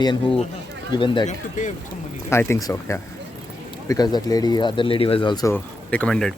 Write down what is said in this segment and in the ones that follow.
And who given that? You have to pay some money. I think so, yeah. Because that lady, other lady was also recommended.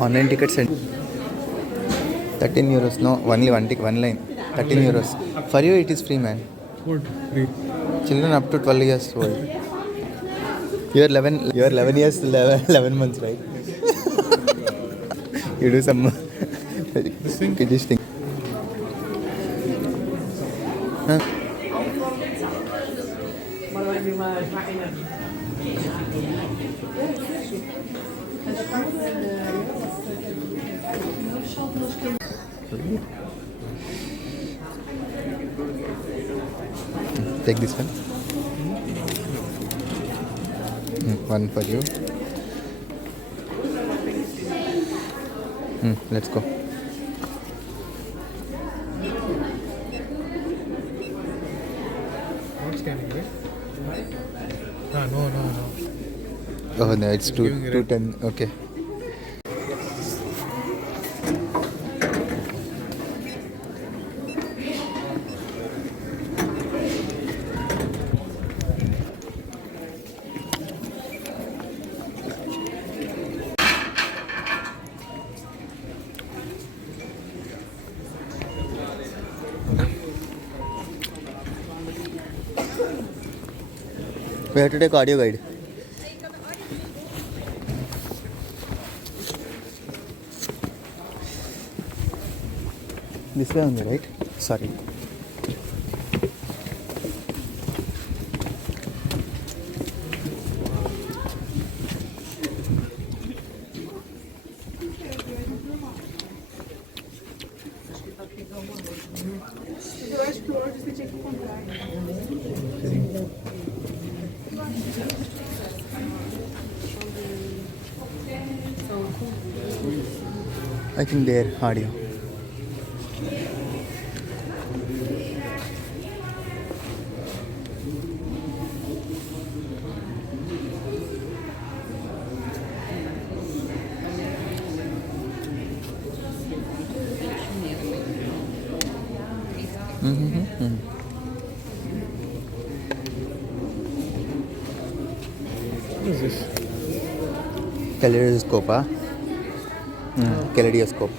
Online tickets and 13 euros. No, only one ticket, one line. 13 euros. For you, it is free, man. What? Free. Children up to 12 years old. You're 11. You're 11 years, 11 months, right? You do some kiddish thing. Huh? Take this one. One for you. Let's go. Not scanning, right? No. Oh no, it's 210. Okay. We have to take audio guide. This way on the right. Sorry. Eu acho que o outro você tinha que comprar. I think their audio. What is this? Kaleidoscope, huh? Kaleidoscope.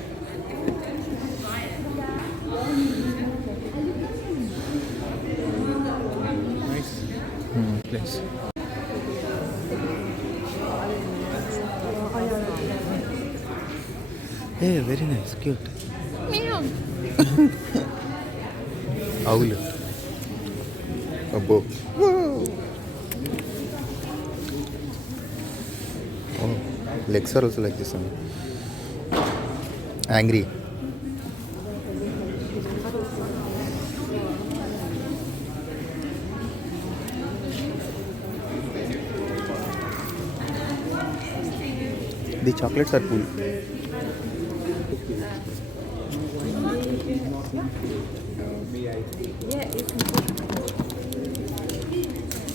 Nice. Place. Hey, very nice, cute. Meow. Owl. Above. Oh, legs are also like this one. Angry. The chocolates are cool.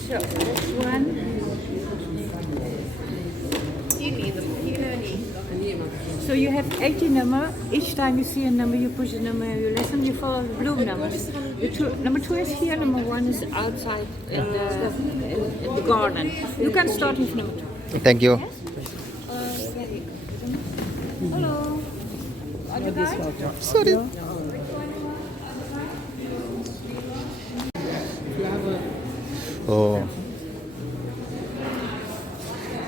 So, this one. So you have 80 number. Each time you see a number, you push a number, you listen, you follow the blue numbers. Number 2 is here, number 1 is outside in the garden. You can start with number 2. Thank you. Yes? Hello. Are you guys? Sorry. Oh.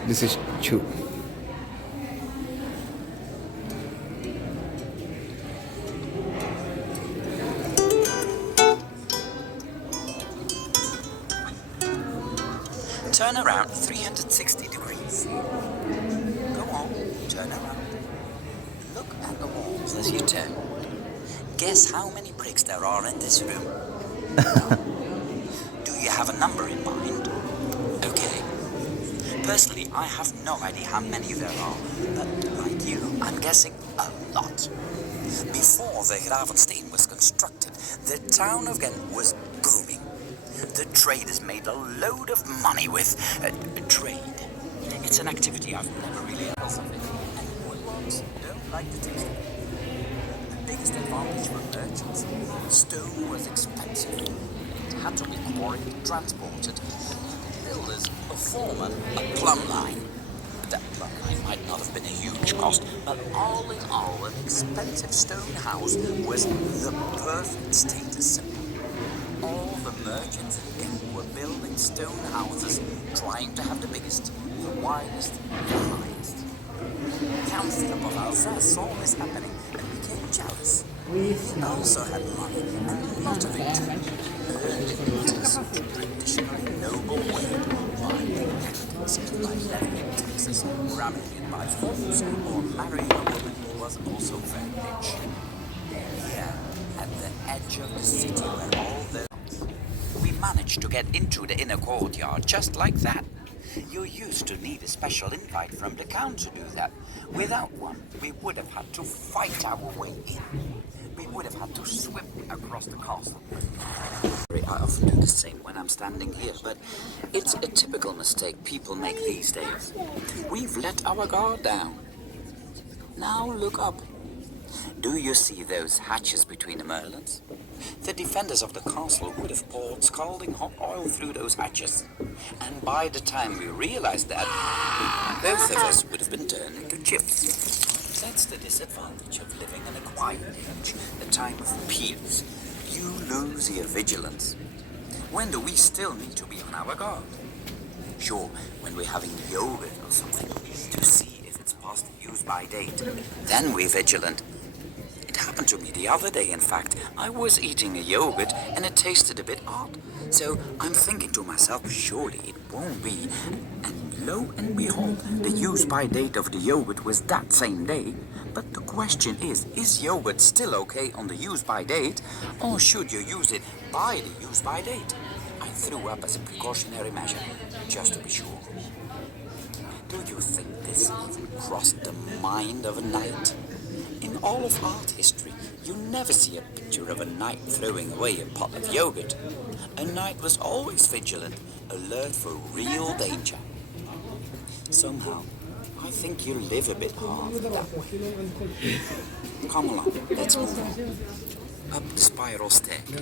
This is Chu. Turn around 360 degrees. Go on, turn around. Look at the walls as you turn. Guess how many bricks there are in this room? Do you have a number in mind? Okay. Personally, I have no idea how many there are, but like you, I'm guessing a lot. Before the Gravensteen was constructed, the town of Ghent was booming. The traders made a load of money with trade. It's an activity I've never really had of it, and woodworks don't like the taste of it. The biggest advantage for merchants, stone was expensive. It had to be quarried and transported. Builders, a foreman, a plumb line. That plumb line might not have been a huge cost, but all in all, an expensive stone house was the perfect status symbol. All the merchants in Ghent were building stone houses, trying to have the biggest, the widest, the highest. Count Philip of Alsace saw this happening and became jealous. He also had money, and a lot of it too. Earned in his traditionally noble way, by inheritance, by levying taxes, ramming in by force, or marrying a woman who was also very rich. Here, at the edge of the city where all the... We managed to get into the inner courtyard just like that. You used to need a special invite from the count to do that. Without one, we would have had to fight our way in. We would have had to swim across the castle. I often do the same when I'm standing here, but it's a typical mistake people make these days. We've let our guard down. Now look up. Do you see those hatches between the merlons? The defenders of the castle would have poured scalding hot oil through those hatches. And by the time we realized that, both of us would have been turned into chips. That's the disadvantage of living in a quiet age, a time of peace. You lose your vigilance. When do we still need to be on our guard? Sure, when we're having yogurt or something, to see if it's past the use-by date. Then we're vigilant. It happened to me the other day, in fact. I was eating a yogurt and it tasted a bit odd. So I'm thinking to myself, surely it won't be. And lo and behold, the use-by date of the yogurt was that same day. But the question is yogurt still okay on the use-by date? Or should you use it by the use-by date? I threw up as a precautionary measure, just to be sure. Do you think this even crossed the mind of a knight? In all of art history, you never see a picture of a knight throwing away a pot of yogurt. A knight was always vigilant, alert for real danger. Somehow, I think you live a bit hard that way. Come along, let's move on. Up the spiral stair. The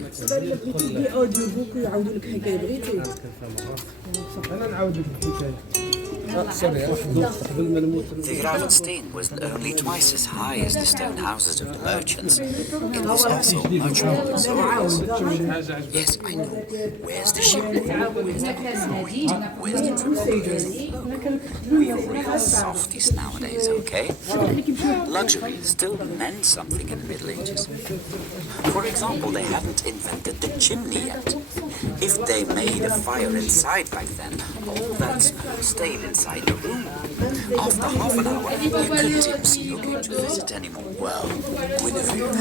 Gravensteen was only twice as high as the stone houses of the merchants. It was also much more luxurious. Yes, I know. Where's the ship? Where's the convoy? Where's the triple? We're real softies nowadays, okay? Luxury still meant something in the Middle Ages. For example, they hadn't invented the chimney yet. If they made a fire inside back then, all that smoke stayed inside the room. After half an hour, you couldn't see who came to visit anymore. Well, Guinevere.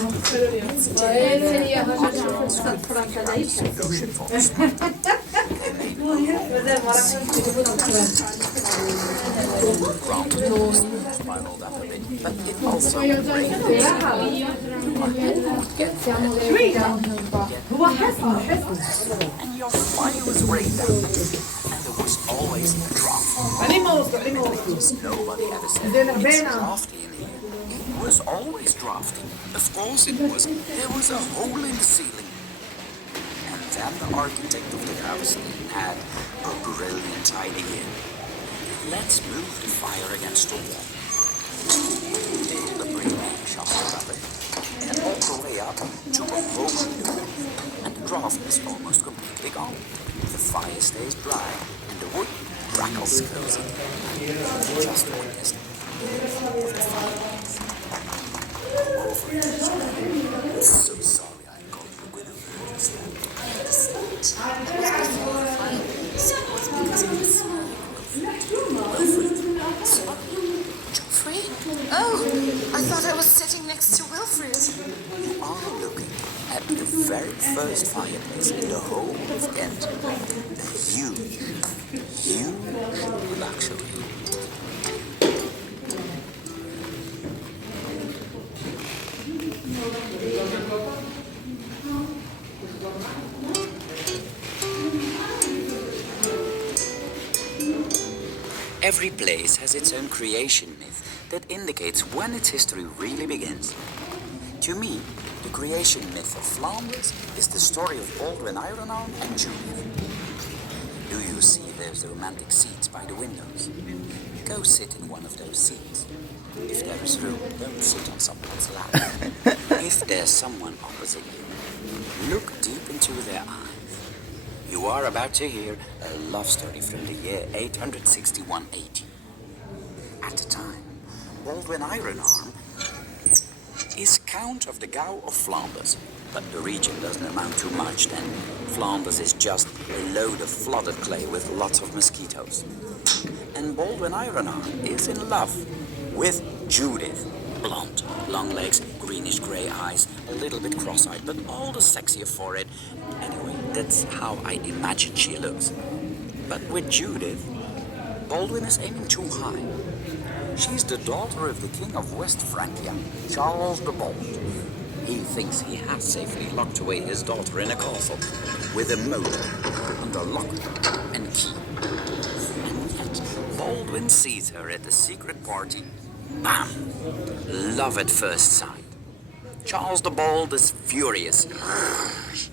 Spiraled up a bit, but it also rained. And your fire was rained out, and there was always a draft. Nobody ever said it's drafty in here. It was always drafty. Of course it was. There was a hole in the ceiling. And then the architect of the Gravensteen had a brilliant idea. Let's move the fire against the wall. Build a breathing shaft above it, and all the way up to a hole in the roof. And the draft is almost completely gone. The fire stays dry, and the wood crackles cozy. Just witnessed the fireplace. Over each other. I'm so sorry I called you Guinevere just then. Geoffrey? Oh, I thought I was sitting next to Wilfred. You are looking the very first fireplace in the whole of Ghent. A huge, huge luxury. Every place has its own creation myth that indicates when its history really begins. To me, the creation myth of Flanders is the story of Baldwin Ironarm and Judith. Do you see those romantic seats by the windows? Go sit in one of those seats. If there is room, don't sit on someone's lap. If there's someone opposite you, look deep into their eyes. You are about to hear a love story from the year 861 AD. At the time, Baldwin Ironarm is Count of the Gau of Flanders, but the region doesn't amount to much then. Flanders is just a load of flooded clay with lots of mosquitoes. And Baldwin Ironarm is in love with Judith. Blonde, long legs, greenish grey eyes, a little bit cross-eyed, but all the sexier for it. Anyway, that's how I imagine she looks. But with Judith, Baldwin is aiming too high. She's the daughter of the King of West Francia, Charles the Bold. He thinks he has safely locked away his daughter in a castle with a moat under lock and key. And yet, Baldwin sees her at the secret party. Bam! Love at first sight. Charles the Bold is furious.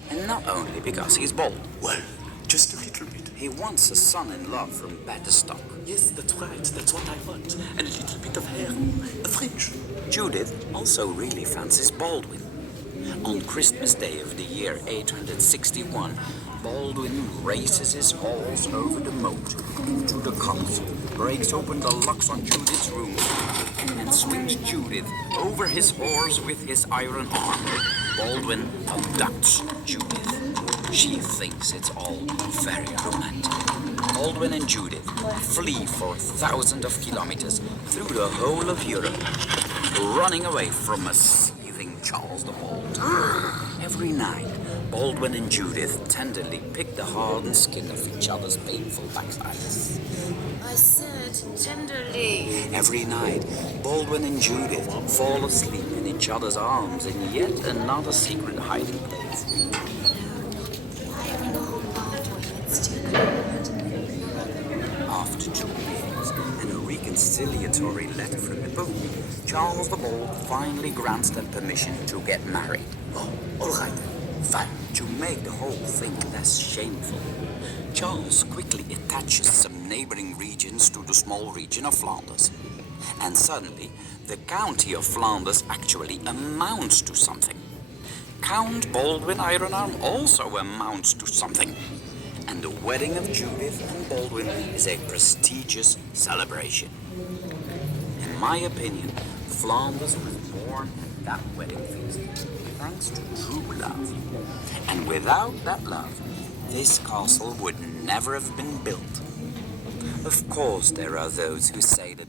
And not only because he's bold. Well, just a little bit. He wants a son-in-law from better stock. Yes, that's right. That's what I want. And a little bit of hair. A French. Judith also really fancies Baldwin. On Christmas Day of the year 861, Baldwin races his horse over the moat into the castle, breaks open the locks on Judith's room, and swings Judith over his horse with his iron arm. Baldwin abducts Judith. She thinks it's all very romantic. Baldwin and Judith flee for thousands of kilometers through the whole of Europe, running away from a seething Charles the Bold. Every night, Baldwin and Judith tenderly pick the hardened skin of each other's painful backsides. I said tenderly. Every night, Baldwin and Judith fall asleep in each other's arms in yet another secret hiding place. After 2 years and a reconciliatory letter from the Pope, Charles the Bold finally grants them permission to get married. Oh, all right. Fine. To make the whole thing less shameful, Charles quickly attaches some neighboring regions to the small region of Flanders. And suddenly, the county of Flanders actually amounts to something. Count Baldwin Ironarm also amounts to something. And the wedding of Judith and Baldwin is a prestigious celebration. In my opinion, Flanders was born at that wedding feast, thanks to true love. And without that love, this castle would never have been built. Of course, there are those who say that...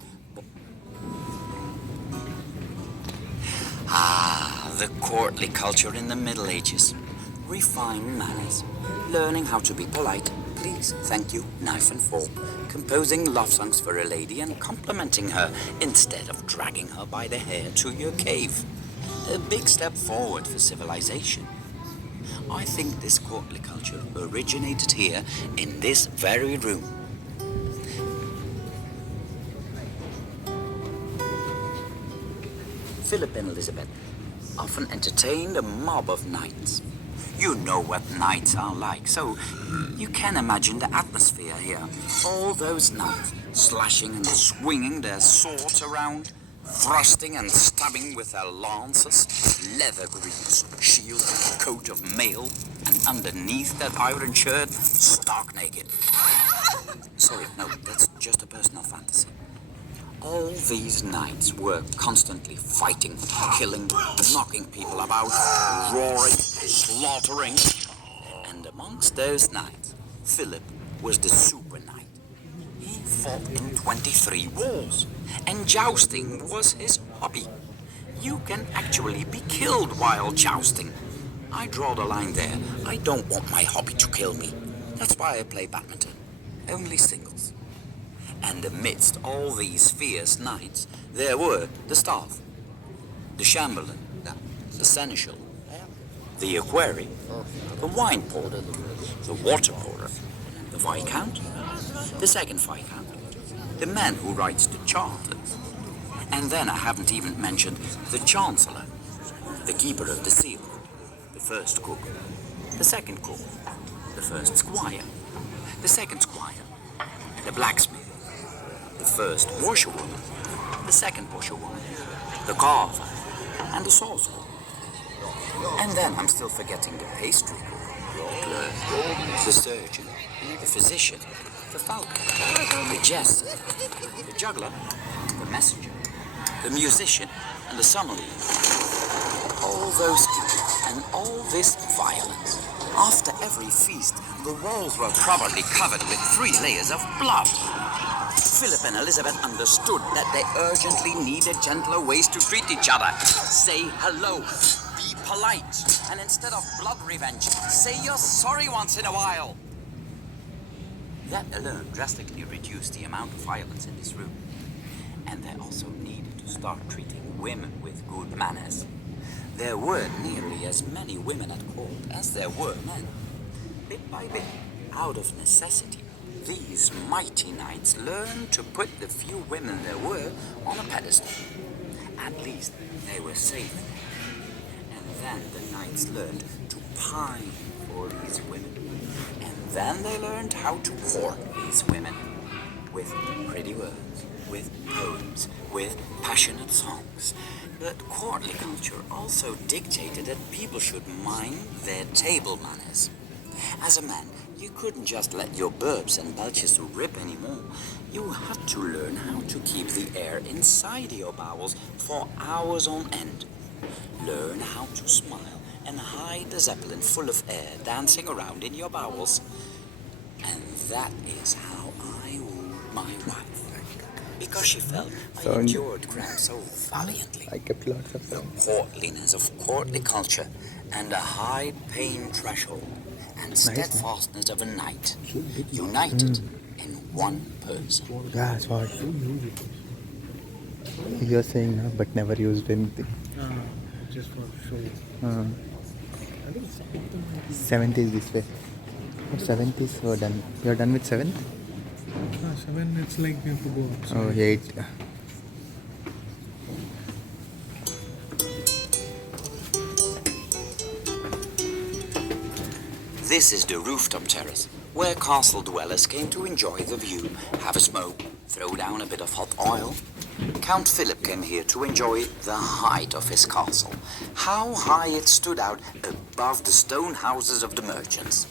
the courtly culture in the Middle Ages. Refined manners. Learning how to be polite. Please, thank you, knife and fork. Composing love songs for a lady and complimenting her instead of dragging her by the hair to your cave. A big step forward for civilization. I think this courtly culture originated here in this very room. Philip and Elizabeth often entertained a mob of knights. You know what knights are like, so you can imagine the atmosphere here. All those knights slashing and swinging their swords around, thrusting and stabbing with their lances, leather greaves, shield, coat of mail, and underneath that iron shirt, stark naked. Sorry, no, that's just a personal fantasy. All these knights were constantly fighting, killing, knocking people about, roaring, slaughtering. And amongst those knights, Philip was the super knight. He fought in 23 wars, and jousting was his hobby. You can actually be killed while jousting. I draw the line there. I don't want my hobby to kill me. That's why I play badminton. Only singles. And amidst all these fierce knights, there were the staff, the chamberlain, the seneschal, the equerry, the wine porter, the water porter, the viscount, the second viscount, the man who writes the charters. And then I haven't even mentioned the chancellor, the keeper of the seal, the first cook, the second cook, the first squire, the second squire, the blacksmith, the first washerwoman, the second washerwoman, the carver, and the saucer. And then I'm still forgetting the pastry cook, the clerk, the surgeon, the physician, the falconer, the jester, the juggler, the messenger, the musician, and the sommelier. All those people and all this violence. After every feast, the walls were probably covered with 3 layers of blood. Philip and Elizabeth understood that they urgently needed gentler ways to treat each other. Say hello, be polite, and instead of blood revenge, say you're sorry once in a while. That alone drastically reduced the amount of violence in this room. And they also needed to start treating women with good manners. There weren't nearly as many women at court as there were men. Bit by bit, out of necessity, these mighty knights learned to put the few women there were on a pedestal. At least they were safe. And then the knights learned to pine for these women. And then they learned how to court these women with pretty words, with poems, with passionate songs. But courtly culture also dictated that people should mind their table manners. As a man, you couldn't just let your burps and belches rip anymore. You had to learn how to keep the air inside your bowels for hours on end. Learn how to smile and hide the zeppelin full of air dancing around in your bowels. And that is how I wooed my wife. Because she felt I endured crime so valiantly. I kept lots of The them. courtliness of courtly culture and a high pain threshold and steadfastness of a knight, united in one person. Yeah, that's what you're saying now, but never used anything. Just for show. I think 7th is this way. 7th is so done. You're done with 7th? 7, it's like we have to go. So Oh, 8. This is the rooftop terrace, where castle dwellers came to enjoy the view, have a smoke, throw down a bit of hot oil. Count Philip came here to enjoy the height of his castle, how high it stood out above the stone houses of the merchants.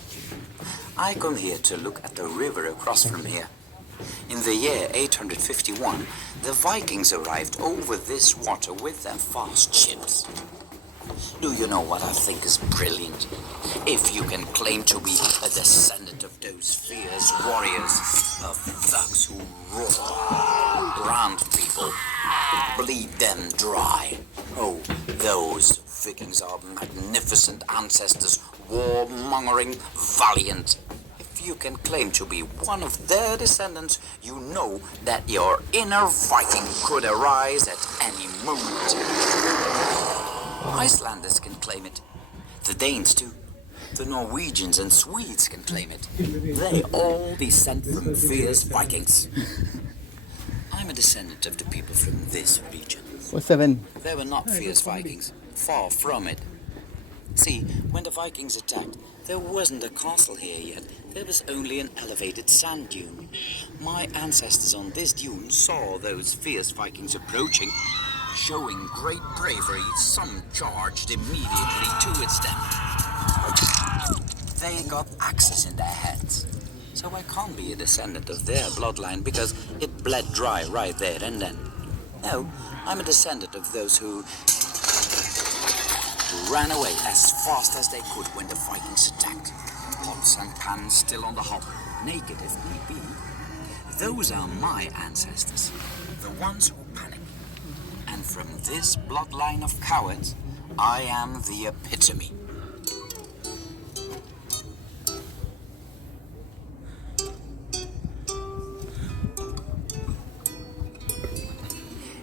I come here to look at the river across from here. In the year 851, the Vikings arrived over this water with their fast ships. Do you know what I think is brilliant? If you can claim to be a descendant of those fierce warriors, of thugs who roar, brand people, bleed them dry. Oh, those Vikings are magnificent ancestors, warmongering, valiant. If you can claim to be one of their descendants, you know that your inner Viking could arise at any moment. Icelanders can claim it. The Danes too. The Norwegians and Swedes can claim it. They all descend from fierce Vikings. I'm a descendant of the people from this region. Oh, 7. They were not fierce Vikings. Far from it. See, when the Vikings attacked, there wasn't a castle here yet. There was only an elevated sand dune. My ancestors on this dune saw those fierce Vikings approaching. Showing great bravery, some charged immediately towards them. They got axes in their heads. So I can't be a descendant of their bloodline because it bled dry right there and then. No, I'm a descendant of those who ran away as fast as they could when the Vikings attacked. Pots and pans still on the hob, naked if need be. Those are my ancestors, the ones who panicked. And from this bloodline of cowards, I am the epitome.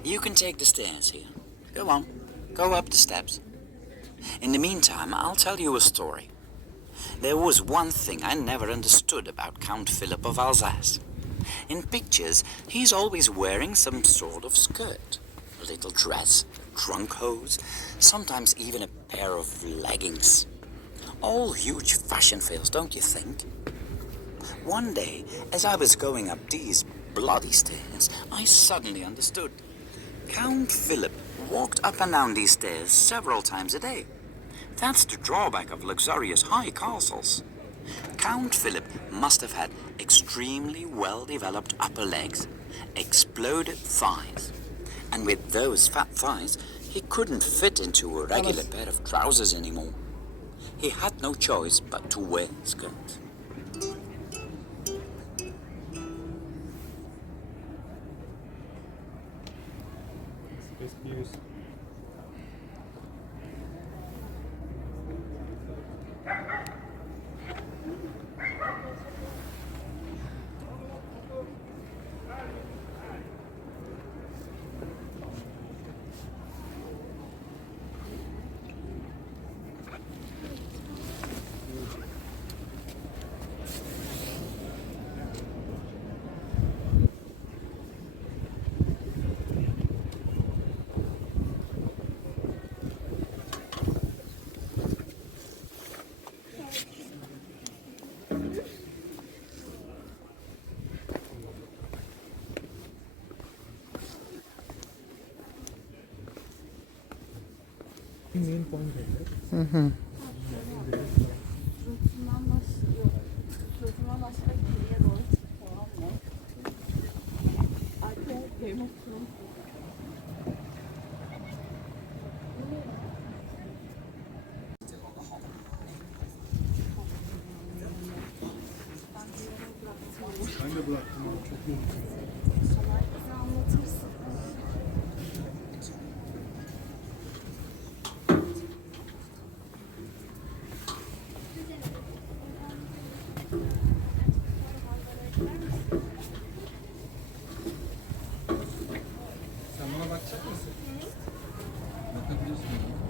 You can take the stairs here. Go on, go up the steps. In the meantime, I'll tell you a story. There was one thing I never understood about Count Philip of Alsace. In pictures, he's always wearing some sort of skirt, a little dress, trunk hose, sometimes even a pair of leggings. All huge fashion fails, don't you think? One day, as I was going up these bloody stairs, I suddenly understood. Count Philip walked up and down these stairs several times a day. That's the drawback of luxurious high castles. Count Philip must have had extremely well-developed upper legs, exploded thighs. And with those fat thighs, he couldn't fit into a regular pair of trousers anymore. He had no choice but to wear skirts. Main point है. Hangi blok? Çok mu? Sen bana bakacak mısın? Bakabilirsin.